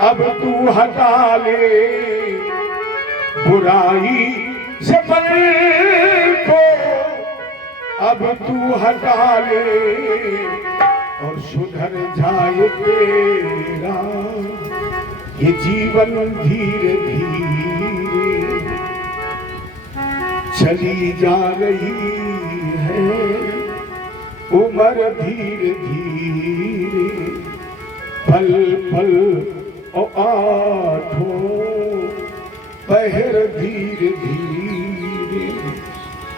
अब तू हटा ले बुराई से मन को, अब तू हटा ले और सुधर जाए तेरा ये जीवन धीरे धीरे चली जा रही है उम्र धीरे धीरे, पल पल और आठों पहर धीरे धीरे।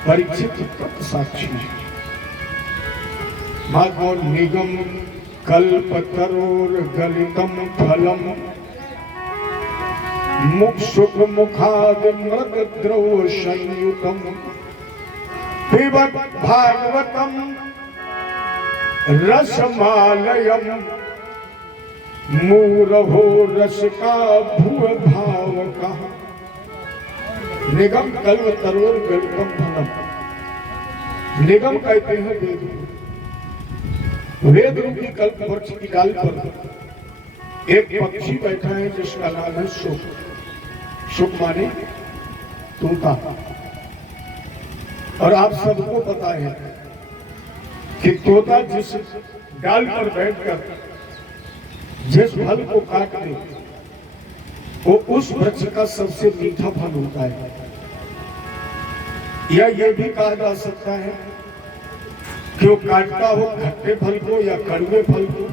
परिचित तत्साक्षी माधव निगम कल्पतरोर गलितम फलम मुक्षुक मुखाद मृग द्रव संयुतम पिबत भागवतम रसमालयम मूरहो रस का भुव भाव का। निगम कल्पतरोर गलितम फलम, निगम कहते हैं वेद, वेद रूपी कल्प वृक्ष की डाल पर एक पक्षी बैठा है जिसका नाम है सुख। सुख माने तोता। और आप सबको पता है कि तोता जिस डाल पर बैठकर जिस फल को काट ले वो उस वृक्ष का सबसे मीठा फल होता है। या यह भी कहा जा सकता है कि वो काटता हो खट्टे फल को या कड़वे फल को।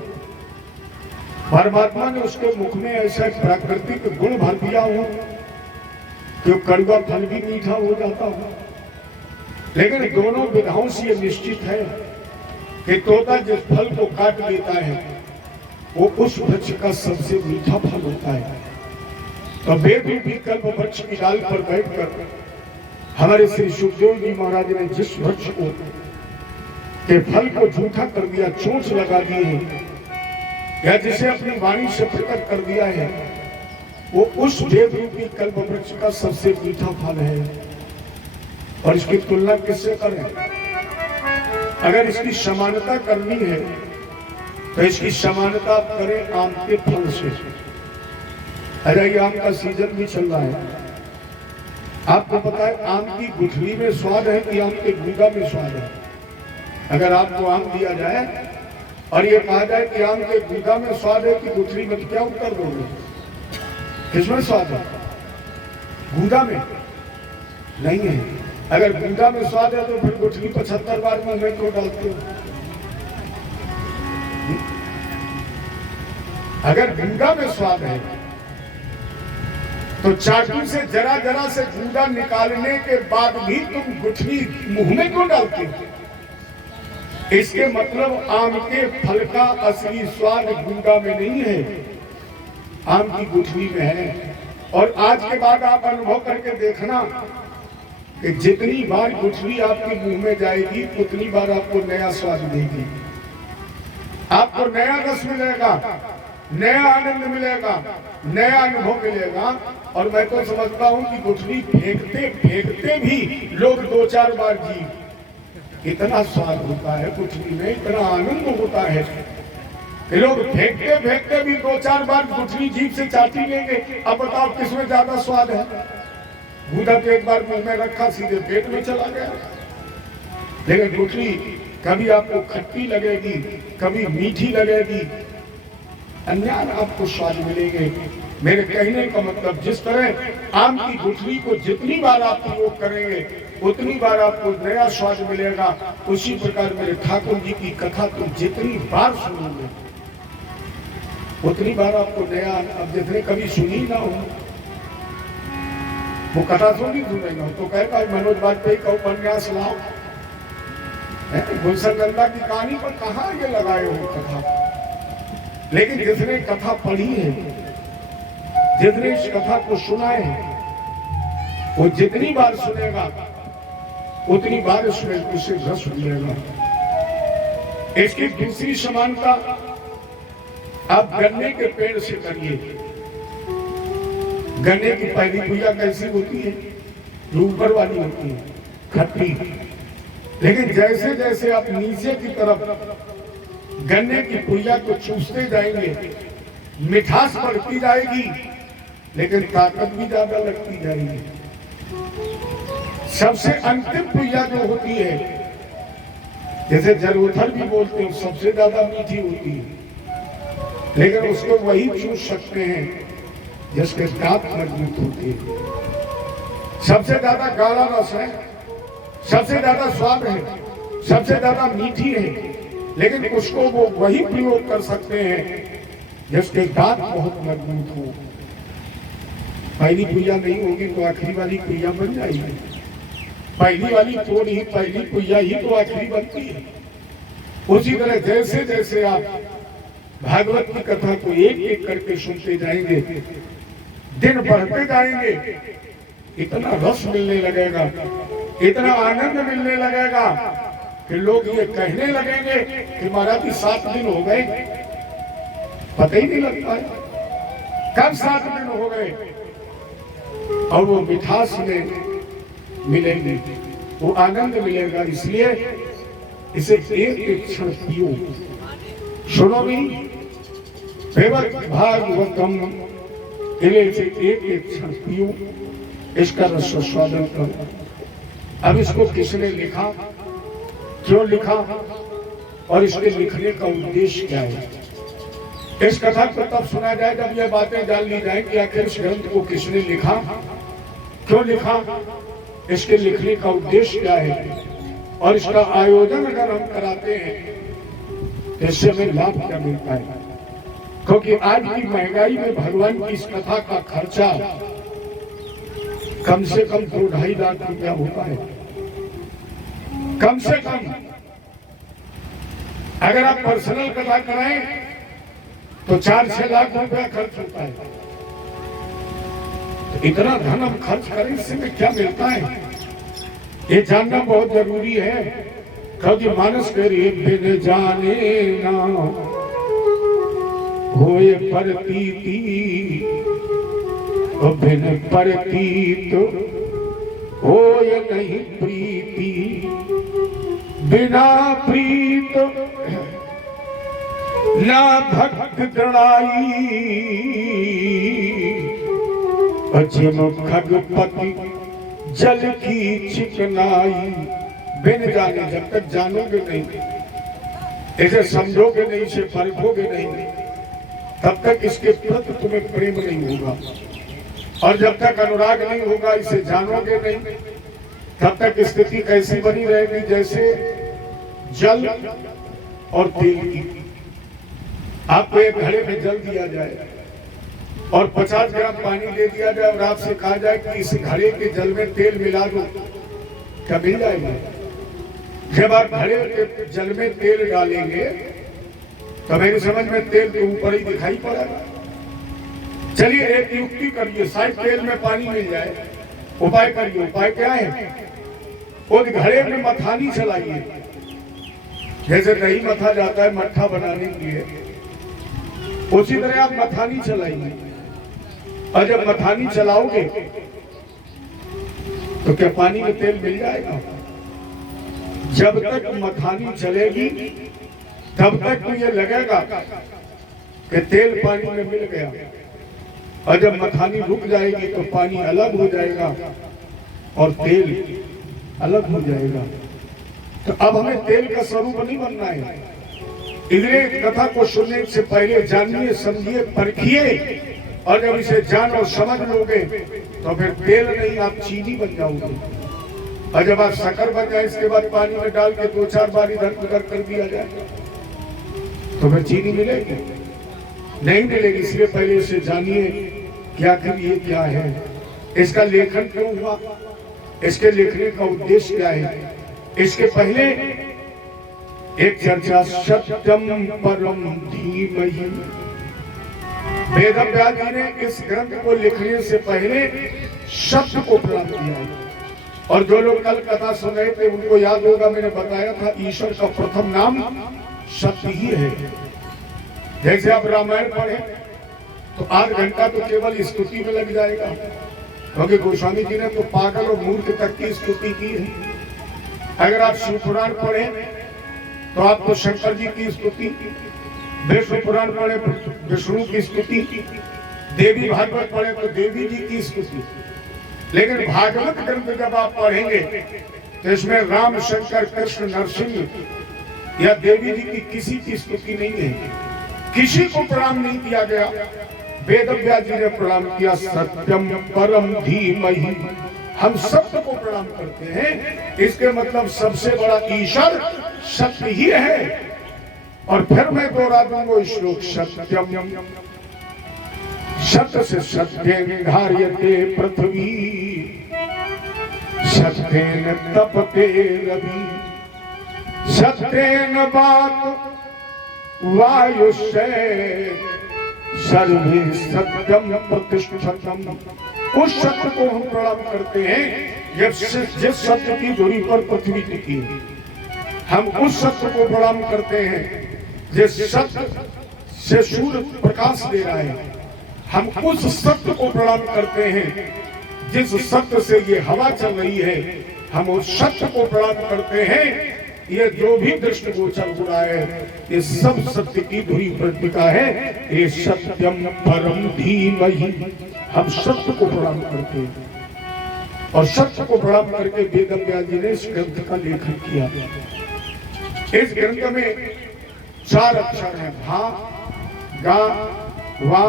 परमात्मा ने उसके मुख में ऐसा प्राकृतिक गुण भर दिया हो कि कड़वा फल भी मीठा हो जाता हो। लेकिन दोनों विधाओं से यह निश्चित है कि तोता जिस फल को काट लेता है वो उस वृक्ष का सबसे मीठा फल होता है। तो वेद रूपी कल्प वृक्ष की डाल पर बैठकर हमारे श्री सुखदेव जी महाराज ने जिस वृक्ष को के फल को झूठा कर दिया, चोंच लगा दी है, या जिसे अपनी वाणी से प्रकट कर दिया है, वो उस वेद रूपी कल्प वृक्ष का सबसे मीठा फल है। और इसकी तुलना किससे करें? अगर इसकी समानता करनी है तो इसकी समानता आप करें आम के फल से। अरे ये आम का सीजन भी चल रहा है। आपको पता है आम की गुठली में स्वाद है कि आम के गूदा में स्वाद है? अगर आपको आम दिया जाए और ये कहा जाए कि आम के गूदा में स्वाद है कि गुठली में, तो क्या उत्तर दोगे? किसमें स्वाद है? गूदा में नहीं है। अगर गूदा में स्वाद है तो फिर गुठली 75 बार मुंह में क्यों डालते हो? अगर गूदा में स्वाद है तो चाकू से जरा जरा से गूदा निकालने के बाद भी तुम गुठली मुंह में क्यों डालते हो? इसके मतलब आम के फल का असली स्वाद गूदा में नहीं है, आम की गुठली में है। और आज के बाद आप अनुभव करके देखना कि जितनी बार गुठली आपके मुंह में जाएगी उतनी बार आपको नया स्वाद देगी, आपको नया रस मिलेगा, नया आनंद मिलेगा, नया अनुभव मिलेगा। और मैं तो समझता हूं कि गुठली फेंकते फेंकते भी लोग 2-4 बार जी, इतना स्वाद होता है गुठली में, इतना आनंद होता है कि लोग फेंकते फेंकते भी 2-4 बार गुठली जीभ से चाटी लेंगे। अब बताओ किसमें ज्यादा स्वाद है? गूदा तो एक बार मुंह में रखा सीधे पेट में चला गया। लेकिन गुठली कभी आपको खट्टी लगेगी, कभी मीठी लगेगी, अन्य आपको स्वाद मिलेंगे। मेरे कहने का मतलब जिस तरह आम की गुठली को जितनी बार आप प्रयोग करेंगे उतनी बार आपको नया स्वाद मिलेगा, उसी प्रकार मेरे ठाकुर जी की कथा तो जितनी बार सुनोगे उतनी बार आपको नया। अब जितने कभी सुनी ना हो वो कथा सुनी सुनेगा तो कहेगा मनोज वाजपेयी का उपन्यास लाओ, गुलशन की कहानी पर कहाँ ये लगाए हो कथा। लेकिन जिसने कथा पढ़ी है, जितने इस कथा को सुना है, वो जितनी बार सुनेगा उतनी बार उसमें उसे रस मिलेगा। इसकी दूसरी समानता आप गन्ने के पेड़ से करिए। गन्ने की पहली पूजा कैसी होती है? ऊपर वाली होती है, खट्टी। लेकिन जैसे जैसे आप नीचे की तरफ गन्ने की पुइया को चूसते जाएंगे मिठास बढ़ती जाएगी लेकिन ताकत भी ज्यादा लगती जाएगी। सबसे अंतिम पूजा जो होती है, जैसे जरूथल भी बोलते हैं, सबसे ज्यादा मीठी होती है, लेकिन उसको वही चूस सकते हैं जिसके दांत मजबूत होते हैं। सबसे ज्यादा गाढ़ा रस है, सबसे ज्यादा स्वाद है, सबसे ज्यादा मीठी है, लेकिन उसको वो वही प्रयोग कर सकते हैं जिसके दांत बहुत मजबूत हो। पहली पूजा नहीं होगी तो आखिरी वाली पूजा बन जाएगी। पहली वाली तोड़ ही पहली पूजा ही तो आखिरी बनती है। उसी तरह जैसे जैसे आप भागवत की कथा को एक एक करके सुनते जाएंगे, दिन बढ़ते जाएंगे, इतना रस मिलने लगेगा, इतना आनंद मिलने लगेगा कि लोग ये कहने लगेंगे कि महाराज जी 7 दिन हो गए, पता ही नहीं लगता है कब 7 दिन हो गए। और वो मिठास में मिलेंगे, वो आनंद मिलेगा। इसलिए इसे एक एक क्षण पियो। सुनो भी भागवतम, इसे एक एक क्षण पियो, इसका रस स्वादन करो। अब इसको किसने लिखा, क्यों लिखा और इसके लिखने का उद्देश्य क्या है, इस कथा को तब सुना जाए जब ये बातें जान ली जाए कि आखिर इस ग्रंथ को किसने लिखा, क्यों लिखा, इसके लिखने का उद्देश्य क्या है, और इसका आयोजन अगर हम कराते हैं तो इससे हमें लाभ क्या मिलता है। क्योंकि आज की महंगाई में भगवान की इस कथा का खर्चा कम से कम 2-2.5 लाख रुपया होता है, कम से कम। अगर आप पर्सनल कथा कराएं तो 4-6 लाख रुपया खर्च होता है। तो इतना धन हम खर्च करें, इससे में क्या मिलता है, ये जानना बहुत जरूरी है। क्योंकि मानस करे बिन जाने ना होए प्रतीति, बिन प्रतीत होए नहीं प्रीति, बिना प्रीत ना भक्त गणाई, अजम खगपति जल की चिकनाई। बिन जाने, जब तक जानोगे नहीं, इसे समझोगे नहीं, इसे परखोगे नहीं, तब तक इसके प्रति तुम्हें प्रेम नहीं होगा। और जब तक अनुराग नहीं होगा, इसे जानोगे नहीं, तब तक स्थिति कैसी बनी रहेगी जैसे जल और तेल की। आपको एक घड़े में जल दिया जाए और 50 ग्राम पानी दे दिया जाए और आपसे कहा जाए कि इस घड़े के जल में तेल मिला दो, क्या मिल जाएगा? जब आप घड़े के जल में तेल डालेंगे तो मेरी समझ में तेल के ऊपर ही दिखाई पड़ेगा। चलिए एक युक्ति करिए, शायद तेल में पानी मिल जाए। उपाय करिए। उपाय क्या है? उस घड़े में मथानी चलाइए, जैसे दही मथा जाता है मट्ठा बनाने के लिए, उसी तरह आप मथानी चलाइए। और जब मथानी चलाओगे तो क्या पानी में तेल मिल जाएगा? जब तक मथानी चलेगी तब तक तो ये लगेगा कि तेल पानी में मिल गया, और जब मथानी रुक जाएगी तो पानी अलग हो जाएगा और तेल अलग हो जाएगा। तो अब हमें तेल का स्वरूप नहीं बनना है। इसलिए कथा को सुनने से पहले जानिए, समझिए, परखिए, और जब इसे जान और समझ लोगे तो फिर तेल नहीं, आप चीनी बन जाओगे। और जब आप शक्कर बन जाए, इसके बाद पानी में डाल के 2-4 बार इधर उधर कर दिया जाए तो फिर चीनी मिलेगी? नहीं मिलेगी। इसलिए पहले इसे जानिए कि आखिर ये क्या है, इसका लेखन क्यों हुआ, इसके लिखने का उद्देश्य क्या है। इसके पहले एक चर्चा, सत्यम परम धीमहि। वेद व्यास जी ने इस ग्रंथ को लिखने से पहले सत्य को प्रणाम किया। और जो लोग कल कथा सुन रहे थे उनको याद होगा, मैंने बताया था ईश्वर का प्रथम नाम सत्य ही है। जैसे आप रामायण पढ़े तो 8 घंटा तो केवल स्तुति में लग जाएगा, क्योंकि गोस्वामी जी ने तो पागल और मूर्ख तक की स्तुति की है। अगर आप शिव पुराण पढ़े तो आपको शंकर जी की स्तुति, विष्णु पुराण पढ़े विष्णु की स्तुति, देवी भागवत पढ़े तो देवी जी की स्तुति। लेकिन भागवत ग्रंथ जब आप पढ़ेंगे तो इसमें राम, शंकर, कृष्ण, नरसिंह या देवी जी की किसी की स्तुति नहीं है। किसी को प्रणाम नहीं किया गया। वेद व्यास जी ने प्रणाम किया, सत्यम परम धीमहि, हम सत्य को प्रणाम करते हैं। इसके मतलब सबसे बड़ा ईश्वर सत्य ही है। और फिर मैं दोहरा दूंगा श्लोक, सत्यम सत्य से सत्येन धार्यते पृथ्वी, सत्येन तपते रवि, सत्येन वात वायुष्य, सर्वे सत्यम प्रतिष्ठितम। उस सत्य को हम प्रणाम करते हैं जिस सत्य की धुरी पर पृथ्वी टिकी है। हम उस सत्य को प्रणाम करते हैं जिस सत्य से सूर्य प्रकाश दे रहा है। हम उस सत्य को प्रणाम करते हैं जिस सत्य से ये हवा चल रही है। हम उस सत्य को प्रणाम करते हैं। ये जो भी दृष्टिगोचर हो रहा है ये सब सत्य की धुरी पर टिका है। ये सत्यम परम धीमहि, हम सत्य को प्रणाम करते हैं। और सत्य को प्रणाम करके वेद व्यास जी ने इस ग्रंथ का लेखन किया। इस ग्रंथ में 4 अक्षर हैं, भा, गा, वा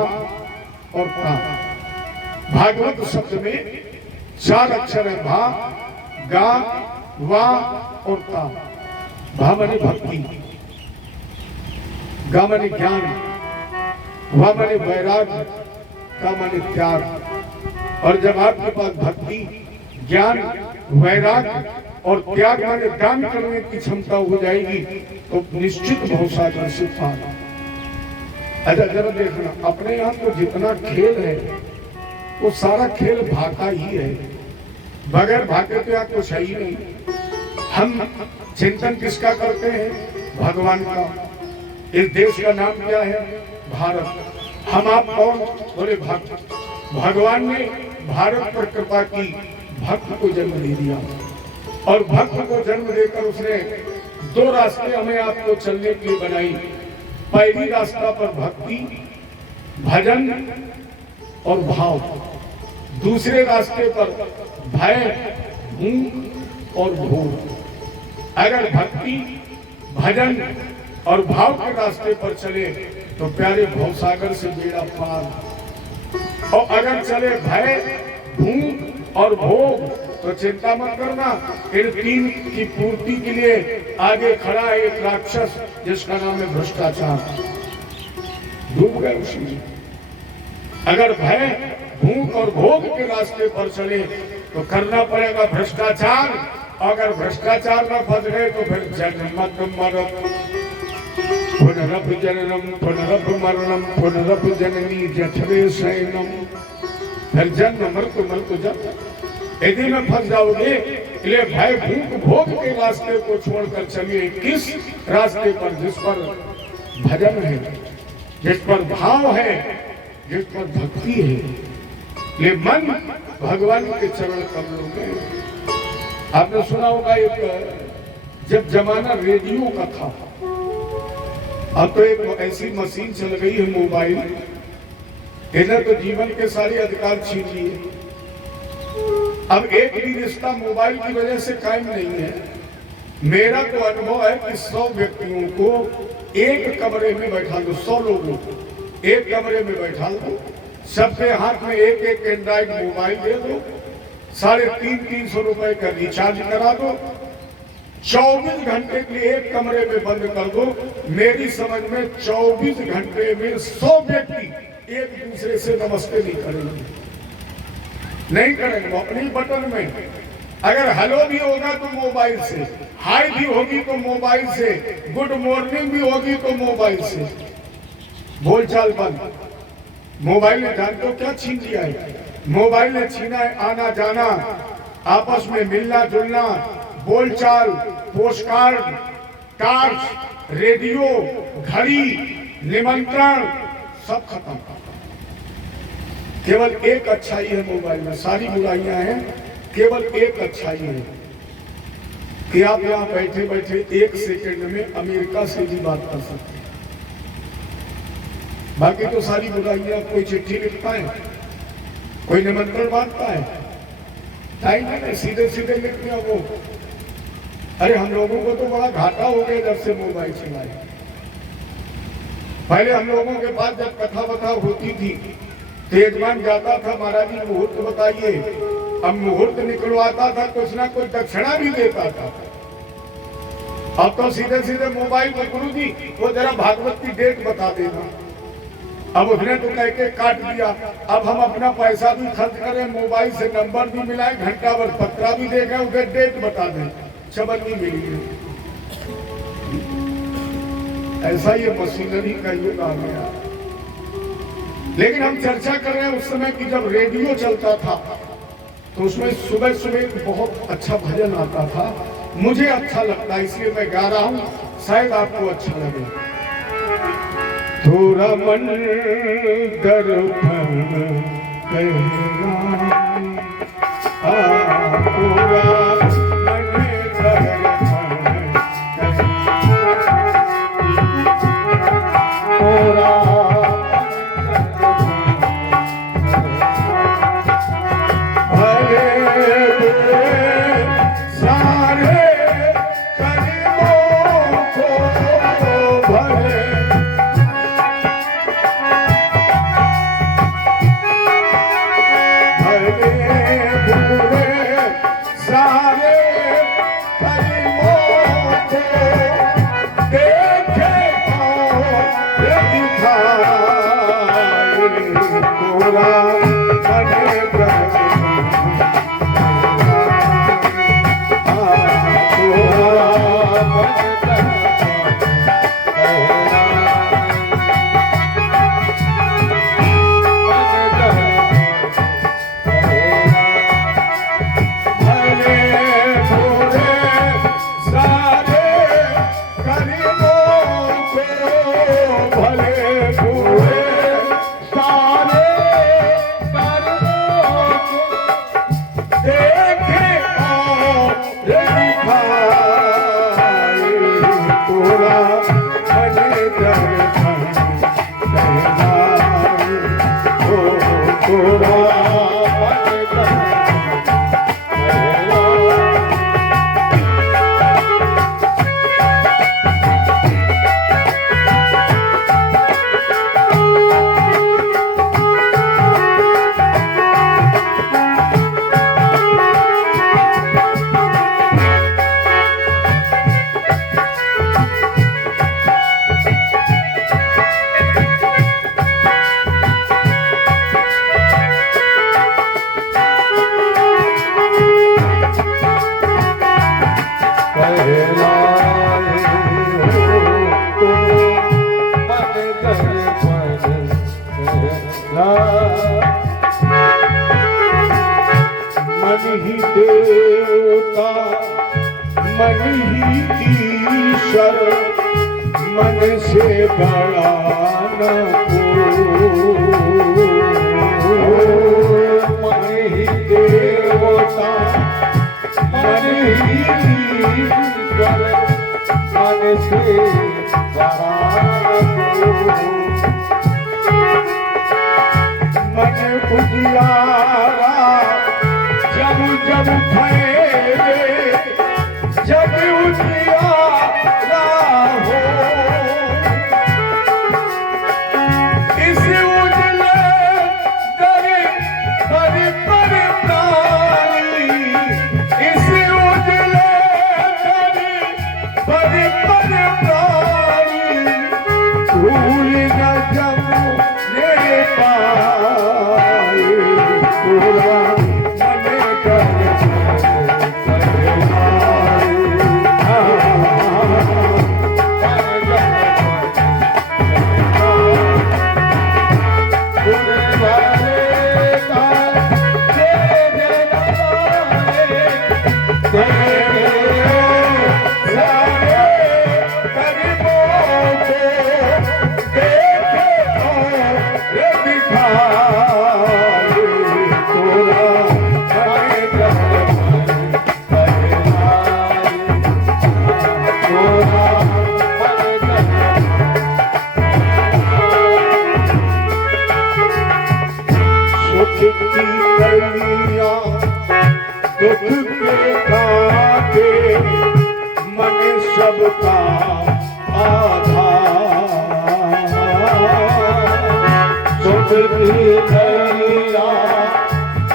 और का। भागवत शब्द में 4 अक्षर है, भा, गा, वा और का। भा माने भक्ति, गा माने ज्ञान, वा माने वैराग्य, का माने त्याग। और जब आपके पास भक्ति, ज्ञान, वैराग्य और त्याग माने दान करने की क्षमता हो जाएगी तो निश्चित भवसागर से पार। अच्छा जरा देखना, अपने यहाँ तो जितना खेल है वो सारा खेल भाका ही है। बगैर भाके तो यहाँ कुछ है ही नहीं। हम चिंतन किसका करते हैं? भगवान का। इस देश का नाम क्या है? भारत। हम आप कौन? बोले भक्त। भगवान ने भारत पर कृपा की, भक्त को जन्म दे दिया। और भक्त को जन्म देकर उसने 2 रास्ते हमें आपको चलने के लिए बनाई। पहली रास्ता पर भक्ति, भजन और भाव। दूसरे रास्ते पर भय, भूख और भोग। अगर भक्ति, भजन और भाव के रास्ते पर चले तो प्यारे भवसागर से बेड़ा पार। और अगर चले भय, भूख और भोग तो चिंता मत करना, इन 3 की पूर्ति के लिए आगे खड़ा है एक राक्षस जिसका नाम है भ्रष्टाचार। डूब गए उसमें। अगर भय, भूख और भोग के रास्ते पर चले तो करना पड़ेगा भ्रष्टाचार। अगर भ्रष्टाचार में फंस गए तो फिर जन्म मरण, पुनरप जननम पुनरप मरणम पुनरप जननी जठरे शयनम। फिर जन्म मृत्यु मृत्यु जन्म। यदि में फंस जाओगे, इसलिए भय, भूख, भोग के रास्ते को छोड़कर चलिए किस रास्ते पर? जिस पर भजन है, जिस पर भाव है, जिस पर भक्ति है। ये मन भगवान के चरण कमलों में। आपने सुना होगा एक जब जमाना रेडियो का था, अब तो एक ऐसी मशीन चल गई है मोबाइल, इधर तो जीवन के सारे अधिकार छीन लिए। अब एक भी रिश्ता मोबाइल की वजह से कायम नहीं है। मेरा तो अनुभव है कि 100 व्यक्तियों को एक कमरे में बैठा दो, 100 लोगों को एक कमरे में बैठा दो, सबके हाथ में एक एक एंड्रॉइड मोबाइल दे दो, 350 रुपए का रिचार्ज करा दो, 24 घंटे के लिए एक कमरे में बंद कर दो। मेरी समझ में 24 घंटे में 100 व्यक्ति एक दूसरे से नमस्ते नहीं करेंगे, नहीं करेंगे। अपनी बटन में अगर हेलो भी होगा तो मोबाइल से, हाय भी होगी तो मोबाइल से, गुड मॉर्निंग भी होगी तो मोबाइल से। बोलचाल बंद। मोबाइल ने जानते हो क्या छीन लिया है? मोबाइल ने छीना है आना जाना, आपस में मिलना जुलना, बोलचाल, पोस्टकार्ड, टार्च, रेडियो, घड़ी, निमंत्रण, सब खत्म। केवल एक अच्छाई है मोबाइल में, सारी बुराइयां हैं, केवल एक अच्छाई है कि आप यहाँ बैठे बैठे 1 सेकंड में अमेरिका से भी बात कर सकते हैं। बाकी तो सारी बुराइयां, कोई चिट्ठी लिखता है, कोई निमंत्रण बांटता है, टाइम है सीधे सीधे लिख दिया वो। अरे हम लोगों को तो बड़ा घाटा हो गया जब से मोबाइल चलाए। पहले हम लोगों के पास जब कथा वथा होती थी तो यजमान जाता था, महाराज जी मुहूर्त बताइए, अब मुहूर्त निकलवाता था, कुछ ना कुछ दक्षिणा भी देता था। अब तो सीधे सीधे मोबाइल में गुरु जी वो जरा भागवत की डेट बता देना। अब उसने तो कह के काट दिया। अब हम अपना पैसा भी खर्च करें, मोबाइल से नंबर भी मिलाए, घंटा भर पत्रा भी देखें, उधर डेट बता दें, चबल नहीं मिली। ऐसा ये मशीनरी का युग आ गया। लेकिन हम चर्चा कर रहे हैं उस समय की जब रेडियो चलता था तो उसमें सुबह सुबह बहुत अच्छा भजन आता था। मुझे अच्छा लगता है इसलिए मैं गा रहा हूं, शायद आपको अच्छा लगे। थोड़ा मन दर्पण कहना, थोड़ा मन ही देवता, मन ही ईश्वर, मन से बड़ा न कोई। मन ही देवता, मन ही ईश्वर, मन से बड़ा न कोई। मन उजियारा जब जब ठहरे, जब उजियारा हो, इस उजले दर पर प्राणी, इस उजले दर पर प्राणी, भूल न जमने पाए। की कलियां दुख के कांटे मन सबका आधार। सुख की कलियां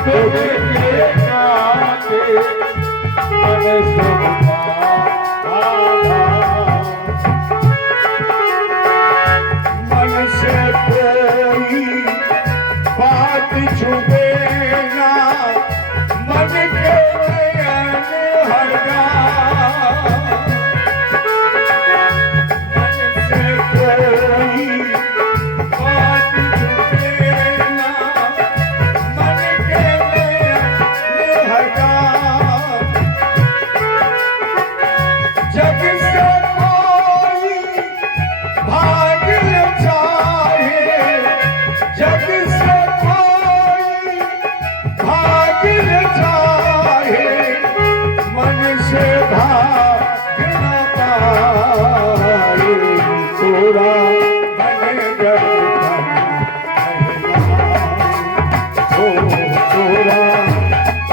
दुख के कांटे मन सबका आधार। मन से कोई बात छुपे ना मन के हरगा। मन से कोई बात छुपे ना मन के हरगा। जग से कोई भाग न चाहे जग से भाग न चाहे मन से भाग न पाए। तोरा मन दर्पण ओ तोरा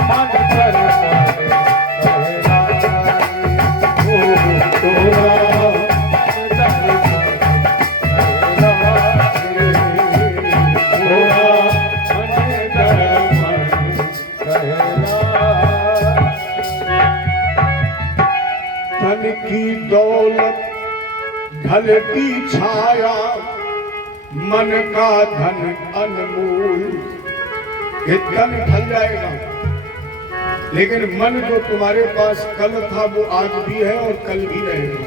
मन दर्पण ओ तोरा की दौलत ढलती छाया मन का धन अनमोल। ये धन ढल जाएगा लेकिन मन जो तुम्हारे पास कल था वो आज भी है और कल भी रहेगा।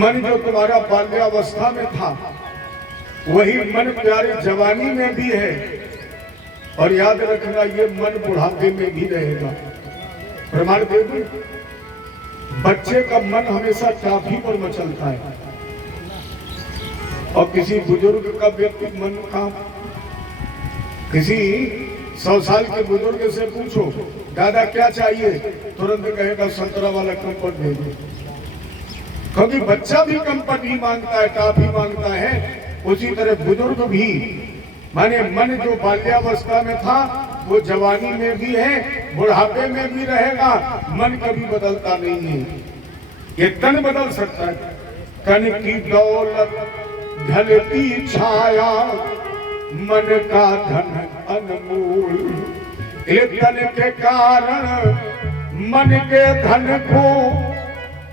मन जो तुम्हारा बाल्यावस्था में था वही मन प्यारे जवानी में भी है और याद रखना ये मन बुढ़ापे में भी रहेगा। प्रमाण दे दूं, बच्चे का मन हमेशा टाफी पर मचलता है और किसी बुजुर्ग का व्यक्ति मन का किसी 100 साल के बुजुर्ग से पूछो दादा क्या चाहिए, तुरंत कहेगा संतरा वाला कंपट दे दो। क्योंकि बच्चा भी कंपट ही मांगता है, टाफी मांगता है। उसी तरह बुजुर्ग भी माने मन जो बाल्यावस्था में था वो जवानी में भी है, बुढ़ापे में भी रहेगा। मन कभी बदलता नहीं है। ये तन बदल सकता है। तन की दौलत ढलती छाया मन का धन अनमोल। एक तन के कारण मन के धन को,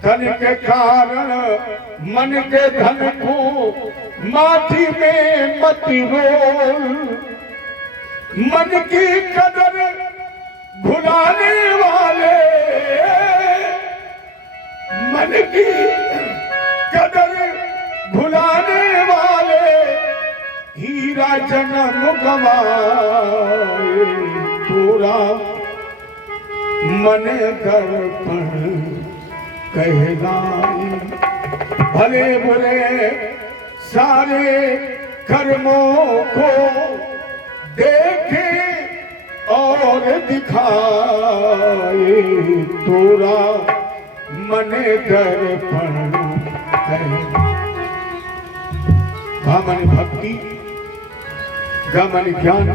तन के कारण मन के धन को माटी में मत रोल। मन की कदर भुलाने वाले, मन की कदर भुलाने वाले हीरा जन्म गवाए। तोरा मन दर्पण कहलाए। भले बुरे सारे कर्मों को देखे और दिखाए। तोरा मन दर्पण है। गा मन भक्ति, गा मन ज्ञान,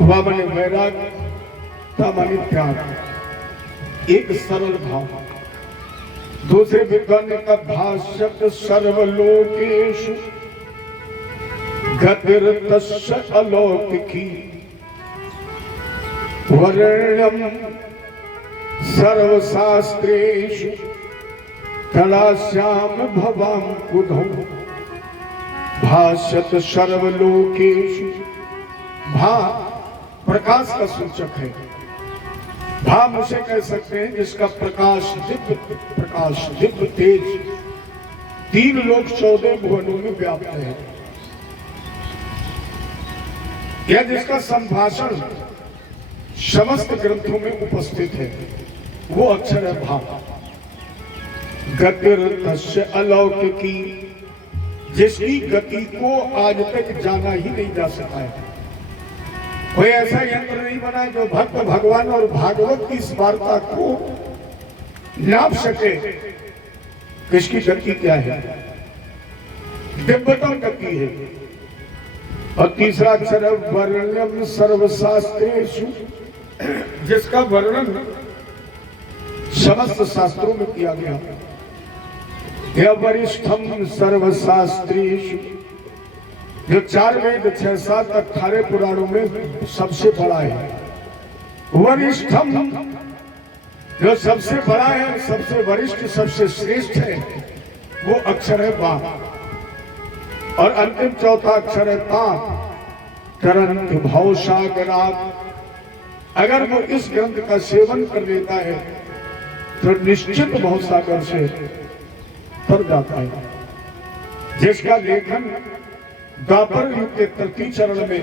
वा मन वैराग्य, ता मन त्याग। एक सरल भाव। दूसरे विद्वान का भाष्यत सर्वलोकेषु गतिर्तस्य अलौकिकी वर्ण्यम सर्वशास्त्रेषु कलाश्याम भवाम कुधौ। भाष्यत सर्वलोकेषु। भा प्रकाश का सूचक है। भाव उसे कह सकते हैं जिसका प्रकाश दिव्य तेज 3 लोक 14 भुवनों में व्याप्त है। यह जिसका संभाषण समस्त ग्रंथों में उपस्थित है वो अक्षर है भाव। गतिर तस्य अलौकिकी, जिसकी गति को आज तक जाना ही नहीं जा सका है। कोई ऐसा यंत्र नहीं बना जो भक्त भगवान और भागवत की इस वार्ता को नाप सके। किसकी गति क्या है? दिव्यतम गति है। और तीसरा अक्षर है वर्ण्यम सर्वशास्त्रेषु, जिसका वर्णन समस्त शास्त्रों में किया गया। यह वरिष्ठम सर्वशास्त्रेषु, जो 4 वेद 6 7 18 पुराणों में सबसे बड़ा है। वरिष्ठम, जो सबसे बड़ा है, सबसे वरिष्ठ, सबसे श्रेष्ठ है, वो अक्षर है वा। और अंतिम चौथा अक्षर है ता, तरंत भवसागरात। अगर वो इस ग्रंथ का सेवन कर लेता है तो निश्चित भवसागर से तर जाता है। जिसका लेखन द्वापर युग के तृतीय चरण में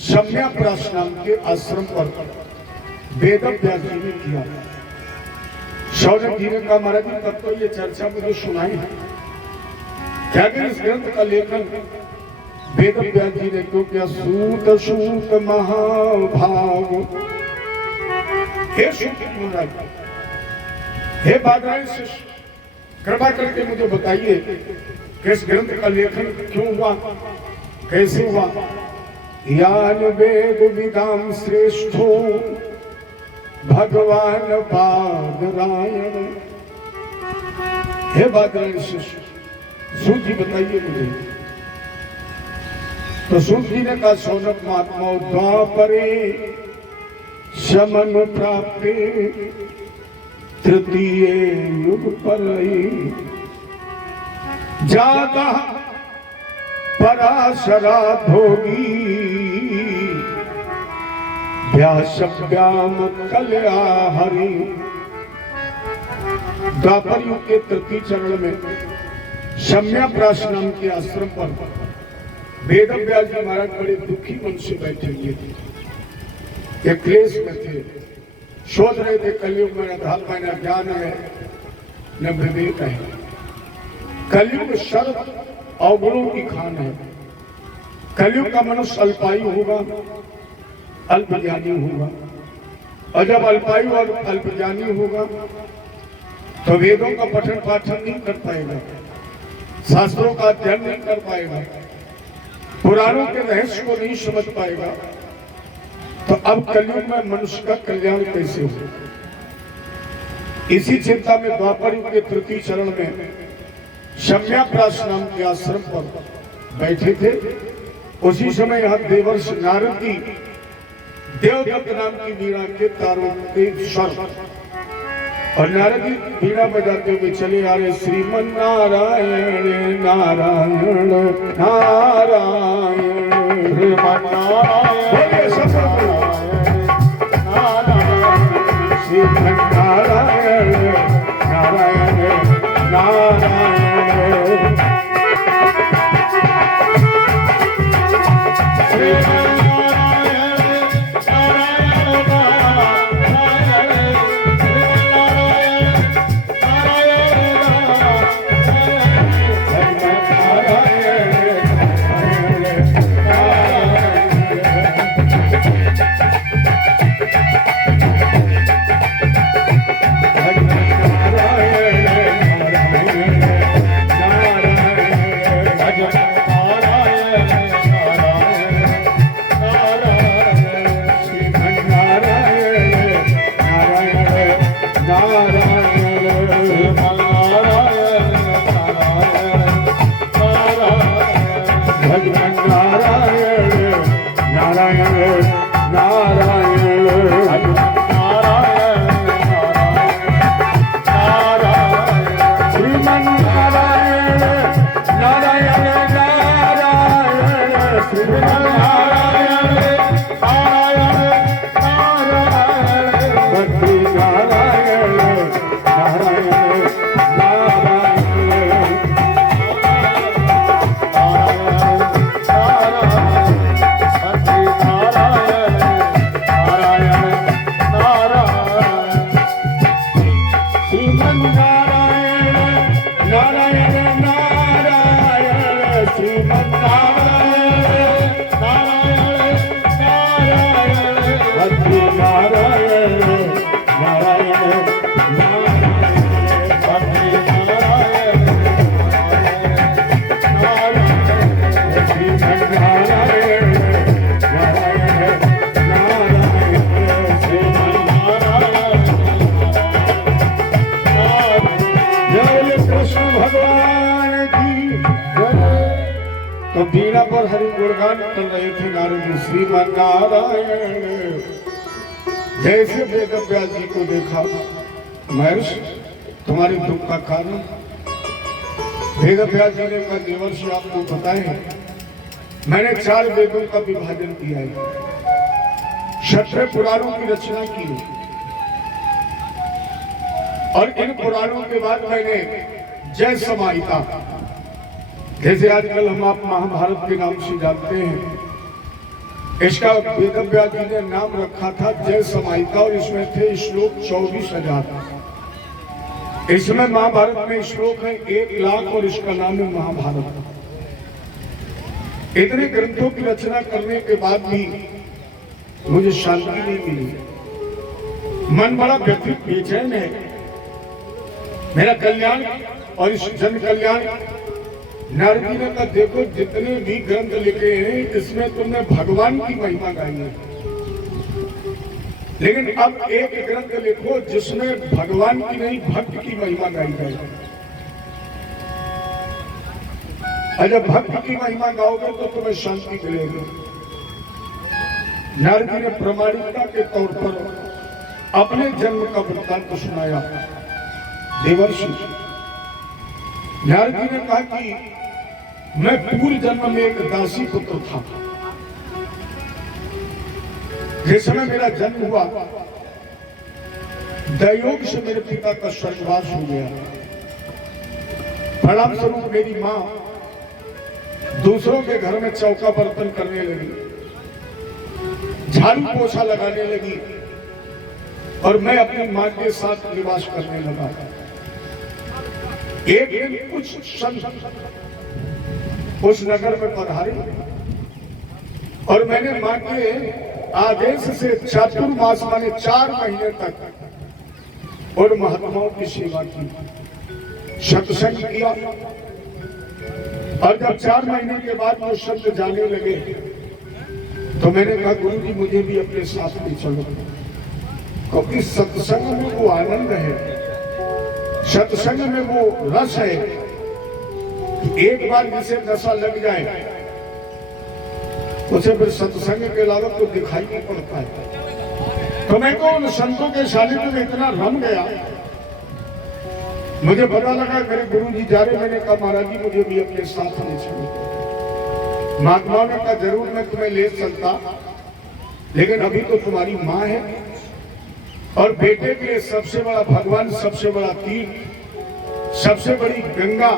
सम्याप्रास नाम के आश्रम पर वेदव्यास जी ने किया। शौनक जी ने कहा महाराज जी तब तो ये चर्चा मुझे सुनाई है, क्या इस ग्रंथ का लेखन वेदव्यास जी ने क्यों किया? सूत सूत महाभाव, हे सूत महाराज, हे बादरायण शिष्य, कृपा करके मुझे बताइए कि इस ग्रंथ का लेखन क्यों हुआ, कैसे हुआ? यान वेद विदाम श्रेष्ठो भगवान बादरायण। हे बादरायण शिष्य, सूत जी बताइए मुझे। तो सूत जी ने कहा शौनक महात्मा द्वापरे शमन प्राप्ते तृतीय युग पर जाता पराशरा भोगी व्यासव्याम कल्या हरि। द्वापर युग के तृतीय चरण में सम्याप्रास नाम के आश्रम पर वेदव्यास जी महाराज बड़े दुखी मन से बैठे हुए थे, क्लेश में थे, सोच रहे थे कलयुग में अध्यात्म न ज्ञान है न विवेक है। कलयुग सर्व अवगुणों की खान है। कलयुग का मनुष्य अल्पायु होगा, अल्पज्ञानी होगा, और जब अल्पायु और अल्पज्ञानी होगा तो वेदों का पठन पाठन नहीं कर पाएगा, शास्त्रों का अध्ययन नहीं कर पाएगा, पुराणों के रहस्य को नहीं समझ पाएगा। तो अब कलयुग में मनुष्य का कल्याण कैसे हो? इसी चिंता में द्वापर युग के तृतीय चरण में सम्याप्रास नाम के आश्रम पर बैठे थे। उसी समय यहाँ देवर्ष नारद की देवदत्त नाम की वीणा के तारों के स्वर, और नारद जी वीणा बजाते हुए चले आ रहे। श्रीमन नारायण नारायण नारायण श्रीमन नारायण श्रीमन नारायण नारायण नारायण नारायण नारायण श्रीमन नारायण नारायण ऐलान कर रहे थे नारद श्रीमान नारायण। जैसे वेद व्यास जी को देखा, महर्षि तुम्हारे दुख का कारण। वेद व्यास जी ने कहा देवर्षि आपको बताएं, मैंने 4 वेदों का विभाजन किया है, 6 पुराणों की रचना की है, और इन पुराणों के बाद मैंने जय समाहिता, जैसे आजकल हम आप महाभारत के नाम से जानते हैं, इसका वेद व्यास जी ने नाम रखा था जय समाहिता, और इसमें थे श्लोक 24,000। इसमें महाभारत में श्लोक है 1 लाख, और इसका नाम है महाभारत। इतने ग्रंथों की रचना करने के बाद भी मुझे शांति नहीं मिली, मन बड़ा व्यथित बेचैन है। मेरा कल्याण और इस जन कल्याण। नारद जी ने कहा देखो जितने भी ग्रंथ लिखे हैं इसमें तुमने भगवान की महिमा गाई है, लेकिन अब एक ग्रंथ लिखो जिसमें भगवान की नहीं भक्त की महिमा गाई जाए। जब भक्त की महिमा गाओगे तो तुम्हें शांति मिलेगी। नारद जी ने प्रामाणिकता के तौर पर अपने जन्म का वृत्तांत सुनाया। देवर्षि नारद जी ने कहा कि मैं पूर्व जन्म में एक दासी पुत्र था। जिस समय मेरा जन्म हुआ दैयोग से मेरे पिता का स्वर्गवास हो गया। परिणाम स्वरूप मेरी मां दूसरों के घर में चौका बर्तन करने लगी, झाड़ू पोछा लगाने लगी, और मैं अपनी मां के साथ निवास करने लगा। एक दिन कुछ संत उस नगर में पधारे, और मैंने मां के आदेश से चातुर्मास माने 4 महीने तक और महात्माओं की सेवा की, सत्संग किया। और जब 4 महीने के बाद वो संत जाने लगे तो मैंने कहा गुरु जी मुझे भी अपने साथ ले चलो, क्योंकि सत्संग में वो आनंद है, सत्संग में वो रस है। एक बार जिसे नशा लग जाए उसे फिर सत्संग के अलावा तो दिखाई नहीं पड़ता है। तो मैं तो उन संतों के सानिध्य में इतना रम गया, मुझे पता लगा मेरे गुरु जी जा रहे। मैंने कहा महाराज जी मुझे भी अपने साथ ले चलो। महात्माओं ने कहा जरूर मैं तुम्हें ले चलता, लेकिन अभी तो तुम्हारी माँ है, और बेटे के लिए सबसे बड़ा भगवान, सबसे बड़ा तीर्थ, सबसे बड़ी गंगा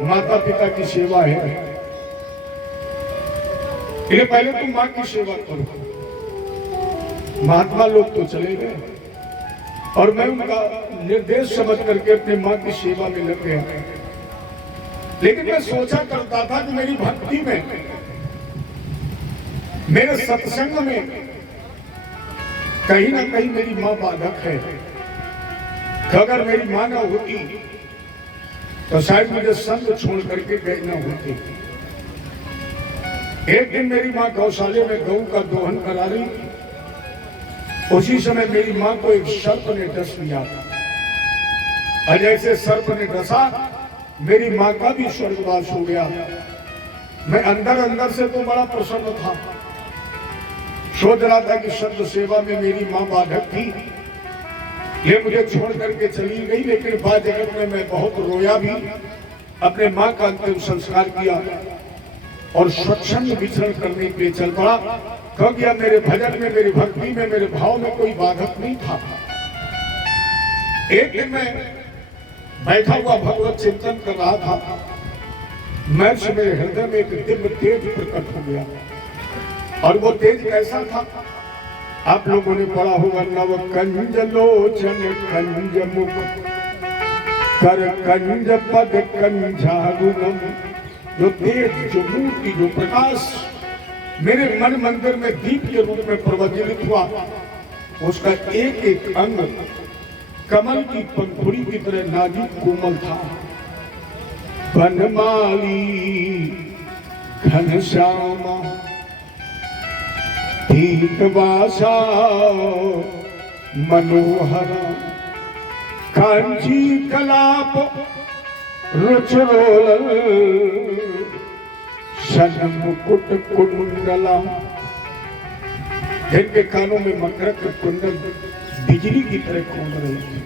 माता पिता की सेवा है। इसलिए पहले तुम माँ की सेवा करो। महात्मा लोग तो चले गए और मैं उनका निर्देश समझ करके अपनी माँ की सेवा में लग गया। लेकिन मैं सोचा करता था कि मेरी भक्ति में, मेरे सत्संग में कहीं ना कहीं मेरी माँ बाधक है। तो अगर मेरी माँ ना होती तो शायद मुझे संग छोड़ करके गए ना होते। एक दिन मेरी माँ गौशाले में गऊ का दोहन करा रही, उसी समय मेरी माँ को एक सर्प ने डस लिया, और जैसे सर्प ने डसा मेरी माँ का भी स्वर्गवास हो गया। मैं अंदर अंदर से तो बड़ा प्रसन्न था, सोच रहा था कि संत सेवा में मेरी माँ बाधक थी, ये मुझे छोड़ करके चली गई। लेकिन बाद जगत में मैं बहुत रोया भी, अपने माँ का अंतिम संस्कार किया और स्वच्छंद विचरण करने के लिए चल पड़ा, क्योंकि अब मेरे भजन में, मेरी भक्ति में, मेरे भाव में कोई बाधक नहीं था। एक दिन मैं बैठा हुआ भगवत चिंतन कर रहा था, महर्षि मेरे हृदय में एक दिव्य तेज प्रकट हो गया। और वो तेज कैसा था? आप लोगों ने पढ़ा होगा, नव कंज लोचन कंज मुख कर कंज पद कंजारुणम। जो तेज, जो मूर्ति, जो प्रकाश मेरे मन मंदिर में दीप के रूप में प्रज्वलित हुआ, उसका एक एक अंग कमल की पंखुड़ी की तरह नाजुक कोमल था। बनमाली घनश्यामा पीतवासा मनोहर कांची कलाप रुचरोल सन मुकुट कुंडला, जिनके कानों में मकरक कुंडल बिजली की तरह कौंध रही थी,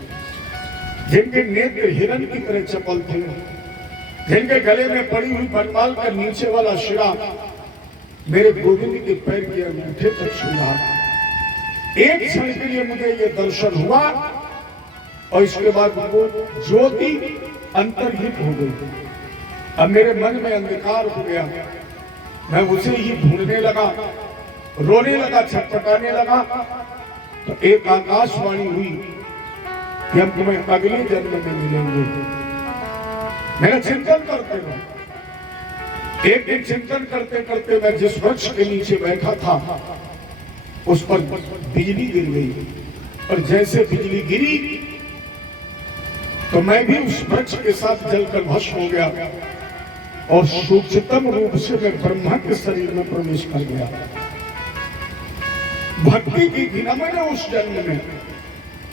जिनके नेत्र हिरण की तरह चपल थे, जिनके गले में पड़ी हुई बनमाल का नीचे वाला शिरा मेरे गोविंद के पैर के अंगूठे तक छूहा। एक क्षण के लिए मुझे ये दर्शन हुआ और इसके बाद वो ज्योति अंतर्हित हो गई। अब मेरे मन में अंधकार हो गया, मैं उसे ही ढूंढने लगा, रोने लगा, छटपटाने लगा। तो एक आकाशवाणी हुई कि हम तुम्हें अगले जन्म में मिलेंगे। मेरा चिंतन करते रहो। एक दिन चिंतन करते करते मैं जिस वृक्ष के नीचे बैठा था उस पर बिजली गिर गई, और जैसे बिजली गिरी तो मैं भी उस वृक्ष के साथ जलकर भस्म हो गया और सूक्ष्मतम रूप से मैं ब्रह्मा के शरीर में प्रवेश कर गया। भक्ति की थी ना मैंने उस जन्म में,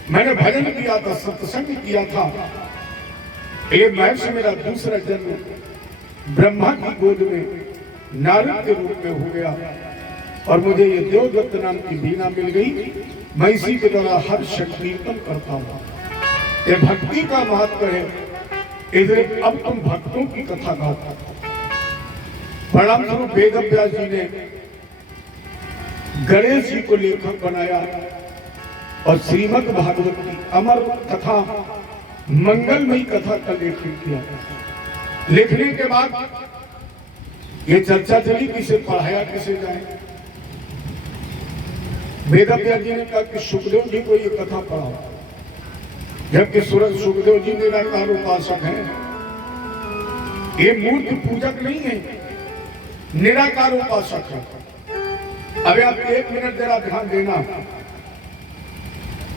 मैंने भजन किया था, सत्संग किया था। ये मैं से मेरा दूसरा जन्म ब्रह्मा की गोद में नारद के रूप में हो गया और मुझे ये देवदत्त नाम की बीना मिल गई। मैं इसी के द्वारा हर संकीर्तन करता हूँ। ये भक्ति का महत्व है। इधर अब तुम भक्तों की कथा गाओ। प्रणाम स्वरूप वेद व्यास जी ने गणेश जी को लेखक बनाया और श्रीमद् भागवत की अमर कथा, मंगलमयी कथा का लेखन किया। लिखने के बाद ये चर्चा चली किसे पढ़ाया किसे जाए। वेद व्यास जी ने कहा कि सुखदेव जी को ये कथा पढ़ाओ, जबकि सुखदेव जी निराकार उपासक हैं। ये मूर्ति पूजक नहीं है, निराकार उपासक है। अभी आप एक मिनट जरा ध्यान देना।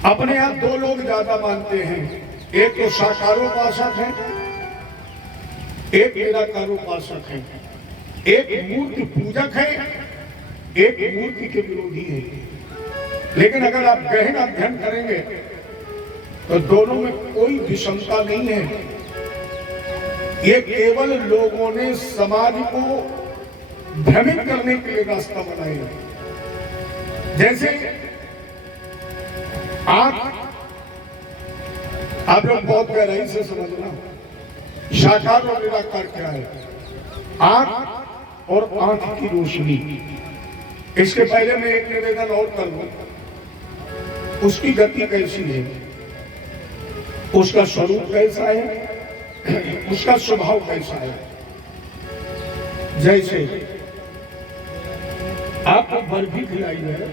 अपने आप दो लोग ज्यादा मानते हैं, एक तो साकारोपासक है, एक निराकारोपासक है। एक मूर्ति पूजक है, एक मूर्ति के विरोधी है। लेकिन अगर आप गहन अध्ययन करेंगे तो दोनों में कोई विषमता नहीं है। ये केवल लोगों ने समाज को भ्रमित करने के लिए रास्ता बनाया। जैसे आंख, आप लोग बहुत गहराई से समझना, साकार और निराकार क्या है। आंख और आंख की रोशनी। इसके पहले मैं एक निवेदन और कर लूं, उसकी गति कैसी है, उसका स्वरूप कैसा है, उसका स्वभाव कैसा है। जैसे आपको बर्फी खिलाई है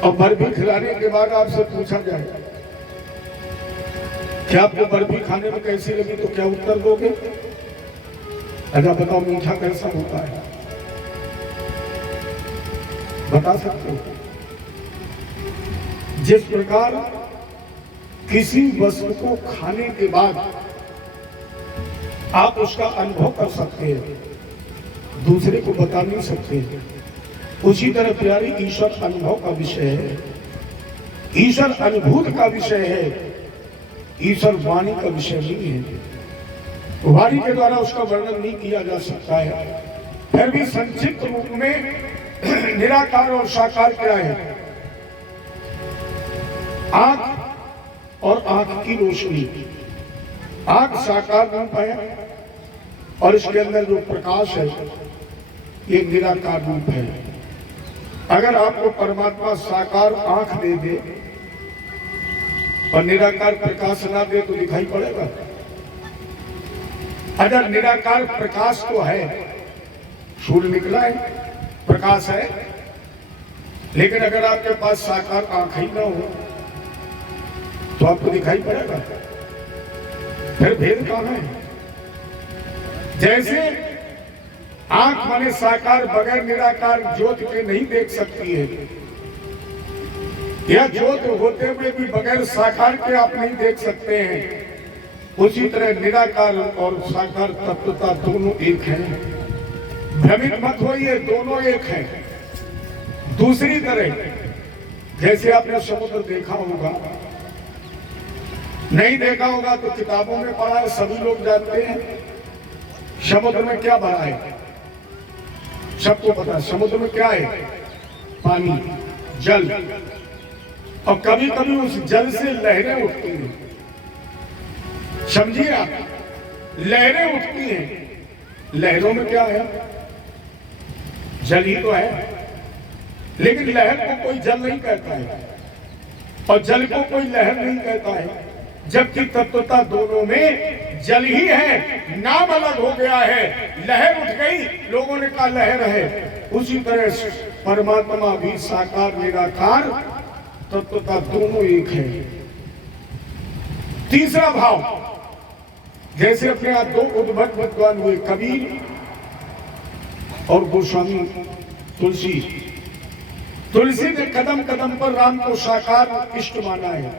और बर्फी खिलाने के बाद आपसे पूछा जाए कि आपको बर्फी खाने में कैसी लगी, तो क्या उत्तर दोगे? अच्छा बताओ, मीठा कैसा होता है, बता सकते हो? जिस प्रकार किसी वस्तु को खाने के बाद आप उसका अनुभव कर सकते हैं, दूसरे को बता नहीं सकते, उसी तरह प्यारी ईश्वर अनुभव का विषय है, ईश्वर अनुभूत का विषय है, ईश्वर वाणी का विषय नहीं है। वाणी के द्वारा उसका वर्णन नहीं किया जा सकता है। फिर भी संक्षिप्त रूप में निराकार और साकार क्या है? आंख और आंख की रोशनी। आंख साकार रूप है और इसके अंदर जो प्रकाश है ये निराकार रूप है। अगर आपको परमात्मा साकार आंख दे दे और निराकार प्रकाश ना दे तो दिखाई पड़ेगा। अगर निराकार प्रकाश तो है, सूर्य निकला है, प्रकाश है, लेकिन अगर आपके पास साकार आंख ही ना हो तो आपको दिखाई पड़ेगा। फिर भेद कहां है? जैसे आंख माने साकार बगैर निराकार ज्योत के नहीं देख सकती है, या ज्योत होते हुए भी बगैर साकार के आप नहीं देख सकते हैं, उसी तरह निराकार और साकार तत्वता दोनों एक हैं। भ्रमित मत होइए, दोनों एक हैं। दूसरी तरह जैसे आपने समुद्र देखा होगा, नहीं देखा होगा तो किताबों में पढ़ा है, सभी लोग जानते हैं समुद्र में क्या भरा है? सबको पता है समुद्र में क्या है? पानी, जल। और कभी कभी उस जल से लहरें उठती हैं। समझिए आप, लहरें उठती हैं। लहरों में क्या है? जल ही तो है। लेकिन लहर को कोई जल नहीं कहता है और जल को कोई लहर नहीं कहता है, जबकि तत्वता दोनों में जल ही है, नाम अलग हो गया है। लहर उठ गई, लोगों ने कहा लहर है। उसी तरह परमात्मा भी साकार निराकार तत्वता दोनों एक है। तीसरा भाव, जैसे अपने यहाँ दो उद्भट विद्वान हुए, कबीर और गोस्वामी तुलसी। तुलसी ने कदम कदम पर राम को साकार इष्ट माना है